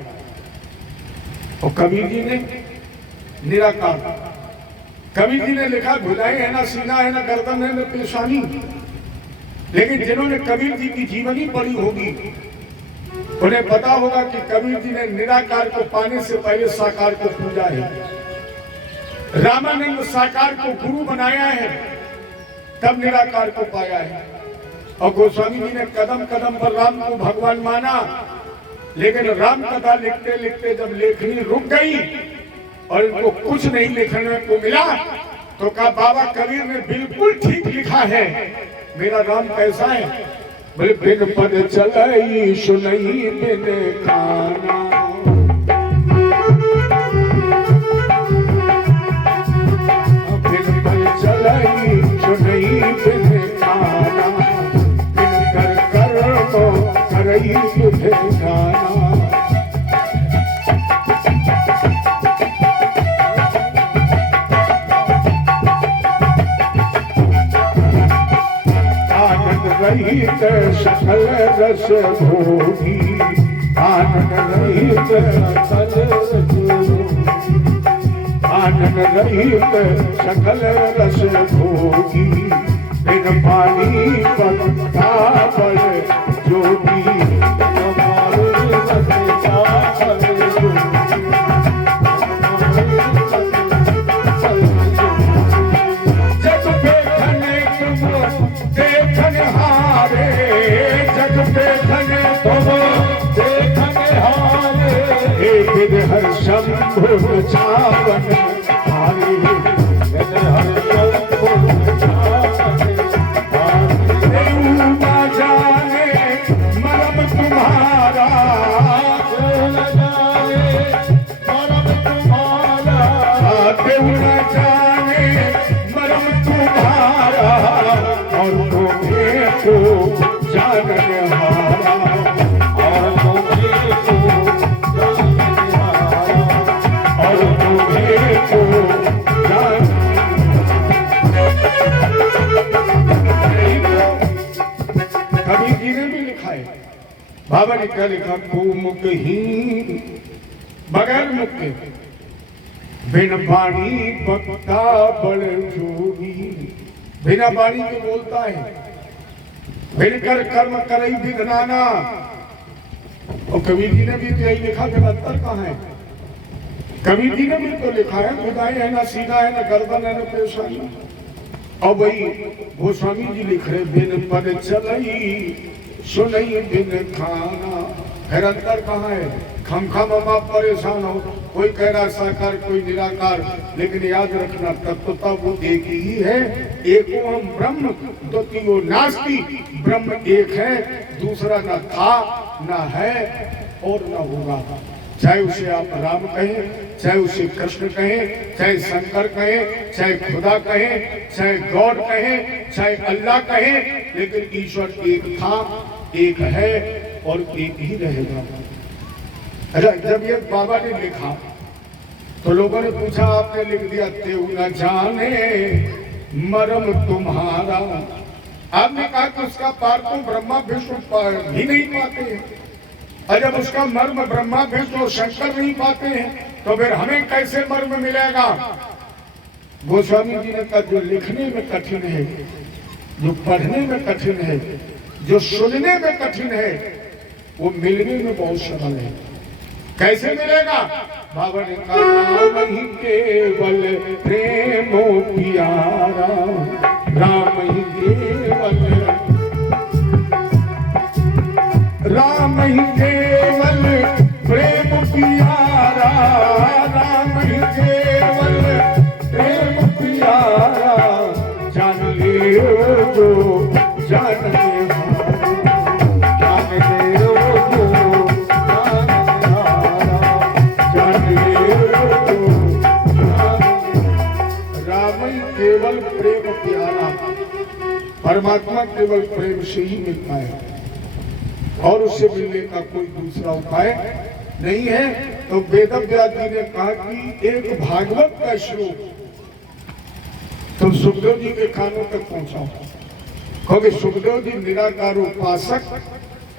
और कबीर जी ने निराकार। कबीर जी ने लिखा भुजाएं है ना सीना है ना गर्दन है ना पेशानी। लेकिन जिन्होंने कबीर जी की जीवनी पढ़ी होगी उन्हें पता होगा कि कबीर जी ने निराकार को पाने से पहले साकार को पूजा है। रामानंद साकार को गुरु बनाया है, तब निराकार को पाया है। और गोस्वामी जी ने कदम कदम पर राम को भगवान माना, लेकिन राम कथा लिखते लिखते जब लेखनी रुक गई और इनको कुछ नहीं लिखने को मिला तो कहा बाबा कबीर ने बिल्कुल ठीक लिखा है, मेरा राम कैसा है? बोले बिन पद चलाई सुनई बिन खाना, बिन पद चलाई सुनई बिन खाना, बिन कर कर तो करई तुझे गाना। रहित सकल रस भोगी, आनंद रहित सकल रस भोगी, आनंद रहित सकल रस भोगी, बिन पानी पत्ता पर जोगी, हर शंभु चावन हारे, हर शंभु चावन हारे, ना जाने मरम तुम्हारा, न जाने मरम तुम्हारा, देव न जाने मरम तुम्हारा, और तुम्हें को जानने हारा, और तुम्हें को कबीर जी ने भी लिखा है। बाबा ने क्या लिखा? मुख ही बगैर मुख के, बिन बाणी पत्ता बड़ जोगी। बिना बाणी के बोलता है, बिन कर कर्म करई विधनाना। और कबीर जी ने भी तो यही लिखा, जब अंतर कहाँ है? कबीर जी ने भी तो लिखा है खुदाई है ना सीना है ना गर्दन है ना पेशानी। और वही गोस्वामी जी लिख रहे बिन पद चलई सुनई बिन खाना। फिर अंतर कहाँ है? खमखम आप परेशान हो, कोई कह रहा साकार कोई निराकार, लेकिन याद रखना तत्वता वो एक ही है। एको हम ब्रह्म द्वितीयो नास्ति। ब्रह्म एक है, दूसरा न था न है और न होगा। चाहे उसे आप राम कहें, चाहे उसे कृष्ण कहें, चाहे शंकर कहें, चाहे खुदा कहें, चाहे गॉड कहें, चाहे अल्लाह कहें, लेकिन ईश्वर एक था, एक है और एक ही रहेगा। अच्छा, जब ये बाबा ने लिखा तो लोगों ने पूछा, आपने लिख दिया तेऊ न जाने मरम तुम्हारा। आपने कहा कि उसका पार तो ब्रह्मा विष्णु भी नहीं पाते हैं, और जब उसका मर्म ब्रह्मा विष्णु और शंकर नहीं पाते हैं तो फिर हमें कैसे मर्म मिलेगा? गोस्वामी जी ने कहा जो लिखने में कठिन है, जो पढ़ने में कठिन है, जो सुनने में कठिन है, वो मिलने में बहुत सरल है। कैसे मिलेगा? बाबा ने कहा राम ही केवल प्रेमो प्यारा, राम ही केवल, राम ही केवल प्रेम प्यारा, राम ही केवल प्रेम प्यारा, जान ले जो जान ले, केवल प्रेम प्यारा। परमात्मा केवल प्रेम से ही मिलता है और उससे मिलने का कोई दूसरा उपाय नहीं है। तो वेदव्यास जी ने कहा कि एक भागवत का श्लोक तुम सुखदेव जी के कानों तक पहुंचाओ, क्योंकि सुखदेव जी निराकार उपासक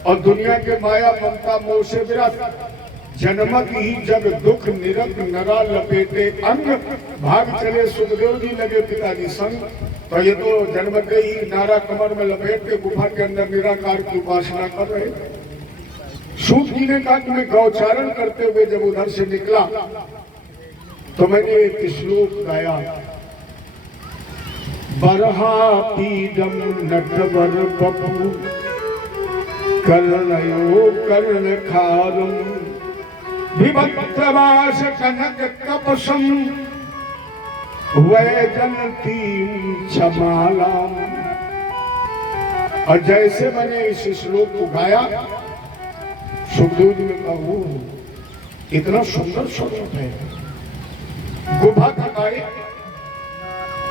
और दुनिया के माया ममता मोह से विरत, जन्मत ही जब दुख निरत नरा लपेटे अंग, भाग चले सुखदेव जी लगे पिताजी संग। तो ये तो जन्मते ही नारा कमर में लपेट के गुफा के अंदर निराकार की उपासना कर रहे। सूत जी ने कहा कि मैं गौचारण करते हुए जब उधर से निकला तो मैंने एक श्लोक गाया, बरहा पीडम नटवर बपू कर्णयो कर्ण खारुम, विभक्तवास कनक कपसम वैजंती छमालाम। और जैसे मैंने इस श्लोक को गाया, सुखदेव जी ने कहा वो इतना सुंदर स्वरूप है, गुफा थकाए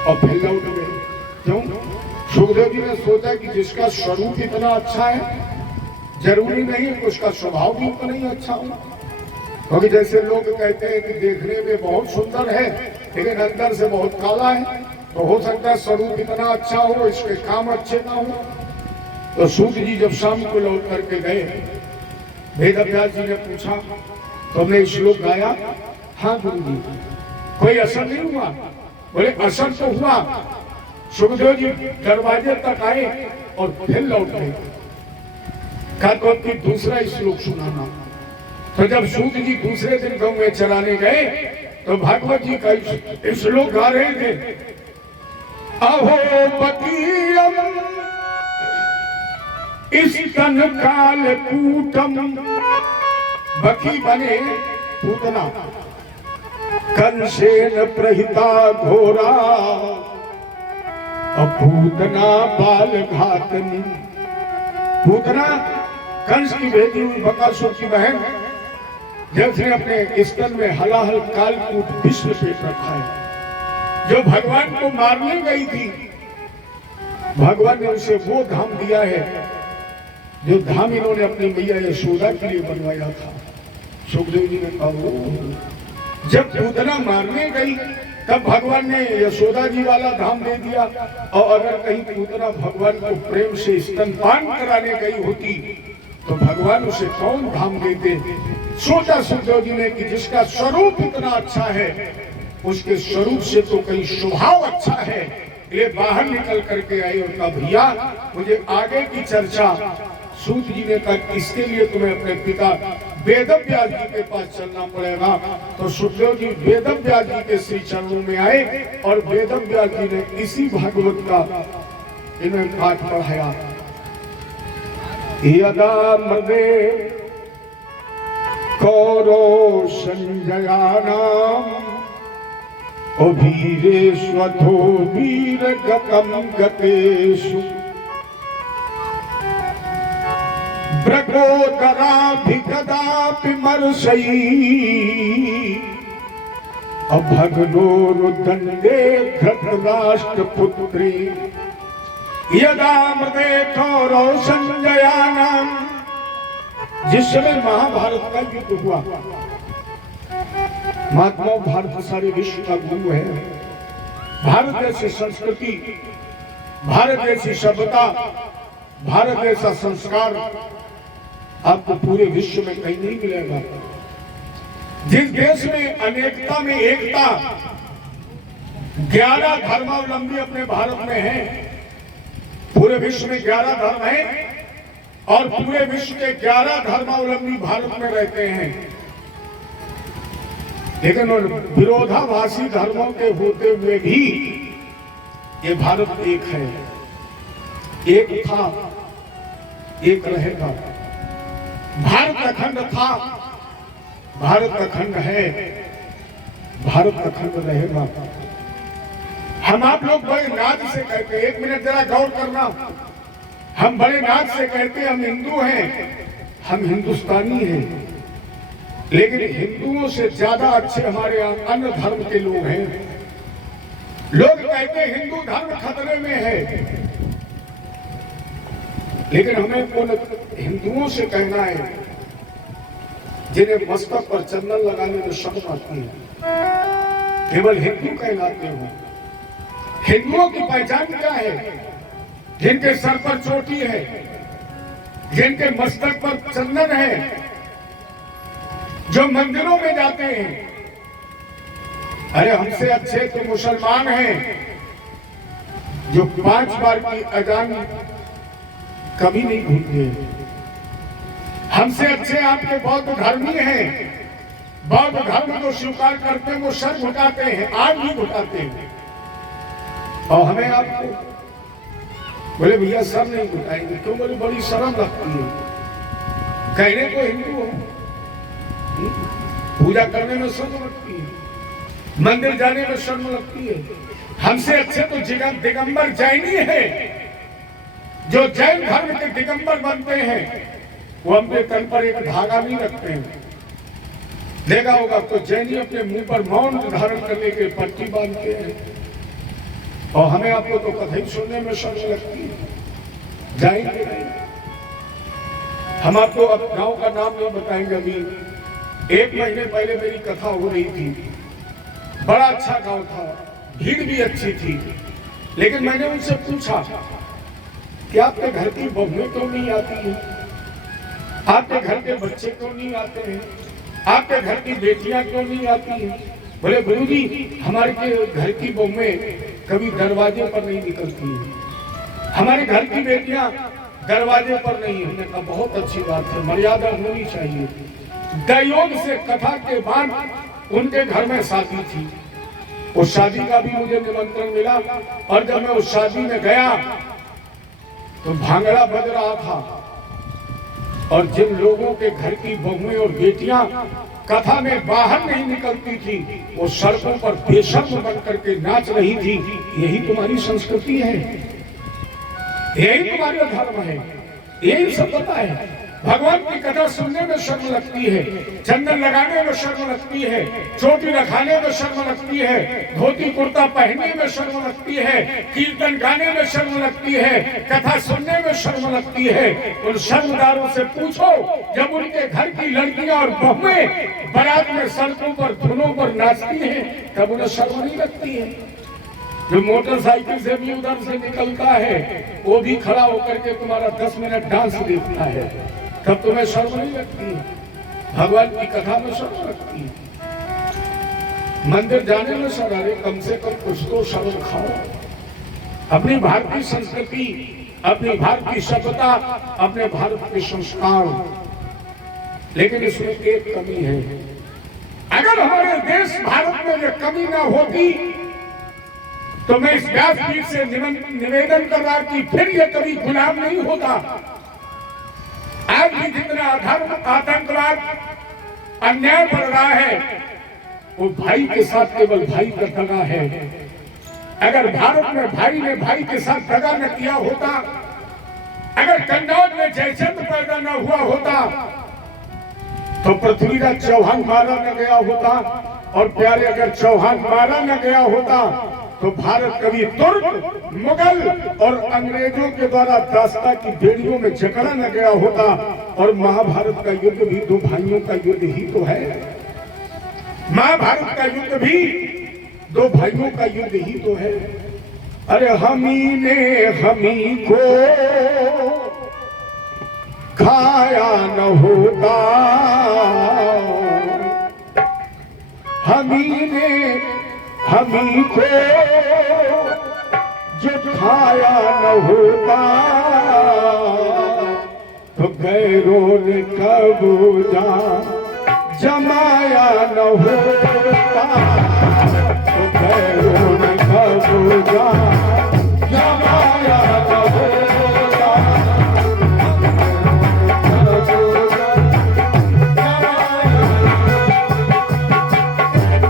और फिर लौट गए। क्यों? सुखदेव जी ने सोचा कि जिसका स्वरूप इतना अच्छा है जरूरी नहीं कि उसका स्वभाव भी उतना ही अच्छा हो। क्योंकि जैसे लोग कहते हैं कि देखने में बहुत सुंदर है लेकिन अंदर से बहुत काला है, तो हो सकता है स्वरूप इतना अच्छा हो इसके काम अच्छे ना हो। तो सूत जी जब शाम को लौट करके गए, वेदव्यास जी ने पूछा तुमने श्लोक गाया? हाँ गुरु जी। कोई असर नहीं हुआ? बोले असर तो हुआ। सुखदेव जी दरवाजे तक आए और फिर लौट गए। कहा तो कि दूसरा श्लोक सुनाना। तो जब सूत जी दूसरे दिन गांव में चराने गए तो भागवत जी का श्लोक गा रहे थे, अहो पतियम इस तन काल कूटम, बकी बने पूतना, कंसेन प्रहिता घोरा, पूतना बाल घातनी। पूतना कंस की भेजी हुई बकासुर की बहन, जब से अपने स्तन में हलाहल कालकूट विश्व पेट रखा है, जो भगवान को मारने गई थी, भगवान ने उसे वो धाम दिया है जो धाम इन्होंने अपनी मैया यशोदा के लिए बनवाया था। सुखदेव जी ने कहा जब पूतना मारने गई तब भगवान ने यशोदा जी वाला धाम दे दिया, और अगर कहीं पूतना भगवान को प्रेम से स्तनपान कराने गई होती तो भगवान उसे कौन धाम देते। सोचा सुखदेव जी ने कि जिसका स्वरूप इतना अच्छा है उसके स्वरूप से तो कहीं स्वभाव अच्छा है। ये बाहर निकल करके आए और कहा भैया मुझे आगे की चर्चा। सूत जी ने कहा इसके लिए तुम्हें अपने पिता वेदव्यास जी के पास चलना पड़ेगा। तो सुखदेव जी वेदव्यास जी के श्री चरणों में आए और वेदव्यास जी ने इसी भागवत का इन्हें पाठ पढ़ाया। यदा मृदे कौरो संजयानाम, ओ वीरेष्वथो वीर गतम गतेषु, ब्रगोदराभिगदापि मर्षयि, अभग्नोरुदण्डे धृतराष्ट्रपुत्री, यदा मृदे कौरव संजयानाम। जिस समय महाभारत का युद्ध हुआ, महात्मा भारत सारे विश्व का गुरु है। भारत जैसी संस्कृति, भारत जैसी सभ्यता, भारत जैसा संस्कार आपको पूरे विश्व में कहीं नहीं मिलेगा। जिस देश में अनेकता में एकता, 11 धर्मावलंबी अपने भारत में हैं। पूरे विश्व में 11 धर्म हैं और पूरे विश्व के 11 धर्मावलंबी भारत में रहते हैं। लेकिन उन विरोधाभासी धर्मों के होते हुए भी ये भारत एक है, एक था, एक रहेगा। भारत अखंड था, भारत अखंड है, भारत अखंड रहेगा। हम आप लोग बड़े नाज से कहते हैं, एक मिनट जरा गौर करना, हम बड़े नाज से कहते हैं हम हिंदू हैं, हम हिंदुस्तानी हैं, लेकिन हिंदुओं से ज्यादा अच्छे हमारे यहाँ अन्य धर्म के लोग हैं। लोग कहते हैं हिंदू धर्म खतरे में है, लेकिन हमें उन हिंदुओं से कहना है जिन्हें मस्तक पर चंदन लगाने में शर्म आती है, केवल हिंदू कहलाते हो। हिंदुओं की पहचान क्या है? जिनके सर पर चोटी है, जिनके मस्तक पर चंदन है, जो मंदिरों में जाते हैं। अरे हमसे अच्छे तो मुसलमान हैं जो 5 बार की अजान कभी नहीं भूलते। हमसे अच्छे आपके बौद्ध धर्मी हैं, बौद्ध धर्म जो स्वीकार करते हैं वो सर घुटाते हैं, आज भी घुटाते हैं। और हमें आपको बोले भैया सर नहीं घुटाएंगे, क्यों? बोले बड़ी शर्म लगती है कहने को हिंदू हो, पूजा करने में शर्म लगती है, मंदिर जाने में शर्म लगती है। हमसे अच्छे तो दिगंबर जैनी है, जो जैन धर्म के दिगंबर बनते हैं, वो अपने तन पर एक धागा नहीं रखते हैं। देखा होगा तो जैनी अपने मुंह पर मौन धारण करने के पट्टी बांधते हैं, और हमें आपको तो कथई सुनने में शर्म लगती है। जाएंगे नहीं, हम आपको अब गांव का नाम नहीं बताएंगे। अभी 1 महीने पहले मेरी कथा हो रही थी, बड़ा अच्छा गांव था, भीड़ भी अच्छी थी, लेकिन मैंने उनसे पूछा कि आपके घर की बहुएं क्यों नहीं आती हैं, आपके घर के बच्चे क्यों नहीं आते हैं, आपके घर की बेटियां क्यों नहीं आती हैं? बोले गुरुजी हमारे घर की बहुएं कभी दरवाजे पर नहीं निकलती है, हमारे घर की बेटियां दरवाजे पर नहीं। हमने कहा बहुत अच्छी बात है, मर्यादा होनी चाहिए। दयोग से कथा के बाद उनके घर में शादी थी, उस शादी का भी मुझे निमंत्रण मिला, और जब मैं उस शादी में गया तो भांगड़ा बज रहा था, और जिन लोगों के घर की बहुएं और बेटियां कथा में बाहर नहीं निकलती थी, वो सड़कों पर बेशर्म बन करके नाच रही थी। यही तुम्हारी संस्कृति है, यही तुम्हारा धर्म है, यही सभ्यता है। भगवान की कथा सुनने में शर्म लगती है, चंदन लगाने में शर्म लगती है, चोटी रखाने में शर्म लगती है, धोती कुर्ता पहनने में शर्म लगती है, कीर्तन गाने में शर्म लगती है, कथा सुनने में शर्म लगती है। उन शर्मदारों से पूछो, जब उनके घर की लड़कियां और बहुएं बारात में सड़कों पर धुनों पर नाचती हैं, तब उन्हें शर्म नहीं लगती है? जो मोटरसाइकिल से भी उधर से निकलता है, वो भी खड़ा होकर के तुम्हारा 10 मिनट डांस देखता है, तब तुम्हें शर्म नहीं लगती है? भगवान की कथा में शर्म लगती है, मंदिर जाने में शर्म। अरे कम से कम कुछ तो शर्म खाओ। अपनी भारतीय संस्कृति, अपनी भारतीय सभ्यता, अपने भारत के संस्कार, लेकिन इसमें एक कमी है। अगर हमारे देश भारत में यह कमी ना होती तो मैं इस व्यासपीठ से निवेदन कर रहा कि फिर यह कभी गुलाम नहीं होता। आज भी जितना अधर्म, आतंकवाद, अन्याय बढ़ रहा है, वो भाई के साथ केवल भाई का दगा है। अगर भारत में भाई ने भाई के साथ दगा न किया होता, अगर कन्नौज में जयचंद पैदा न हुआ होता, तो पृथ्वीराज चौहान मारा न गया होता, और प्यारे अगर चौहान मारा न गया होता तो भारत कभी तुर्क, मुगल और अंग्रेजों के द्वारा दास्ता की बेड़ियों में जकड़ा न गया होता। और महाभारत का युद्ध भी 2 भाइयों का युद्ध ही तो है। महाभारत का युद्ध भी 2 भाइयों का युद्ध ही तो है। अरे हमी ने हमी को खाया न होता, हमी ने हमी को जो खाया न होता, तो गैरों ने कब जमाया न होता तो खैरों ने कबूजा जमाया न होता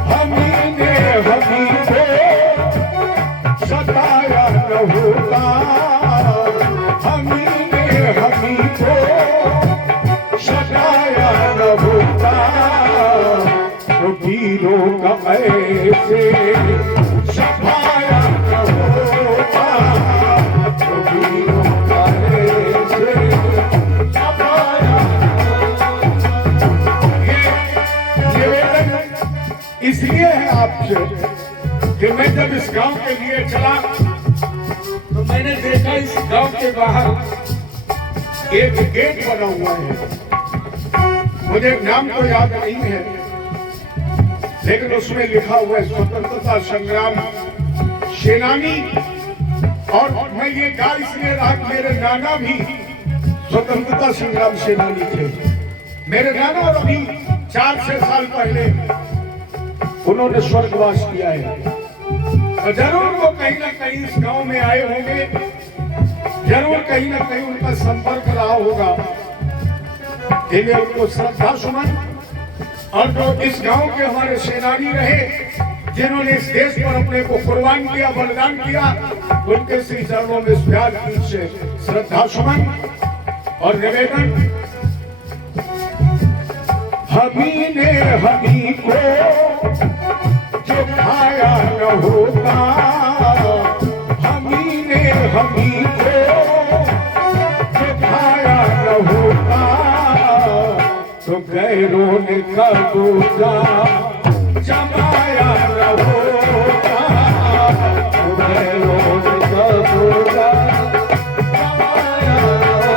हमी ने हमी को सताया न होता हमी ने हमी को सताया न होता तो वीरों का ऐसे सफाया न होता तो वीरों का ऐसे सफाया। ये निवेदन इसलिए है आपसे कि मैं जब इस गांव के लिए चला तो मैंने देखा इस गांव के बाहर एक गेट बना हुआ है। मुझे नाम तो याद नहीं है लेकिन उसमें लिखा हुआ है स्वतंत्रता संग्राम सेनानी। और मैं ये गा इसलिए रहा कि मेरे नाना भी स्वतंत्रता संग्राम सेनानी थे। मेरे नाना और अभी 4-6 साल पहले उन्होंने स्वर्गवास किया है। तो जरूर वो कहीं ना कहीं इस गांव में आए होंगे, जरूर कहीं ना कहीं उनका संपर्क रहा होगा। इसलिए उनको श्रद्धा सुमन और जो इस गांव के हमारे सेनानी रहे जिन्होंने इस देश पर अपने को कुर्बान किया, बलिदान किया, उनके श्री चरणों में इस प्यार से श्रद्धा सुमन और निवेदन। हमी ने हमी को जो खाया न होता हमी ने हमी को जो खाया न होता तो गैरों ने कबूजा जमाया न होता तो गैरों ने कबूजा जमाया न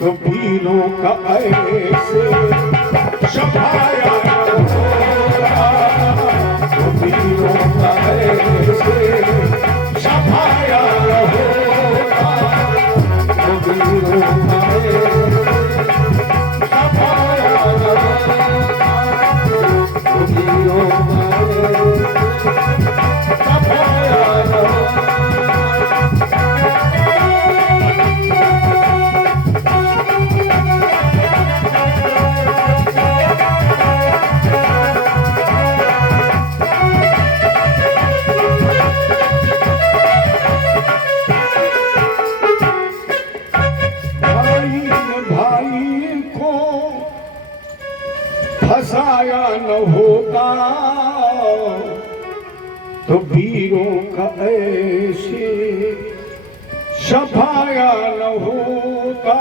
तो वीरों का ऐसे सफाया तो वीरों का ऐसे सफाया तो वीरों का सफाया तो वीरों का सफाया। फसाया न होता तो वीरों का ऐसे सफाया न होता।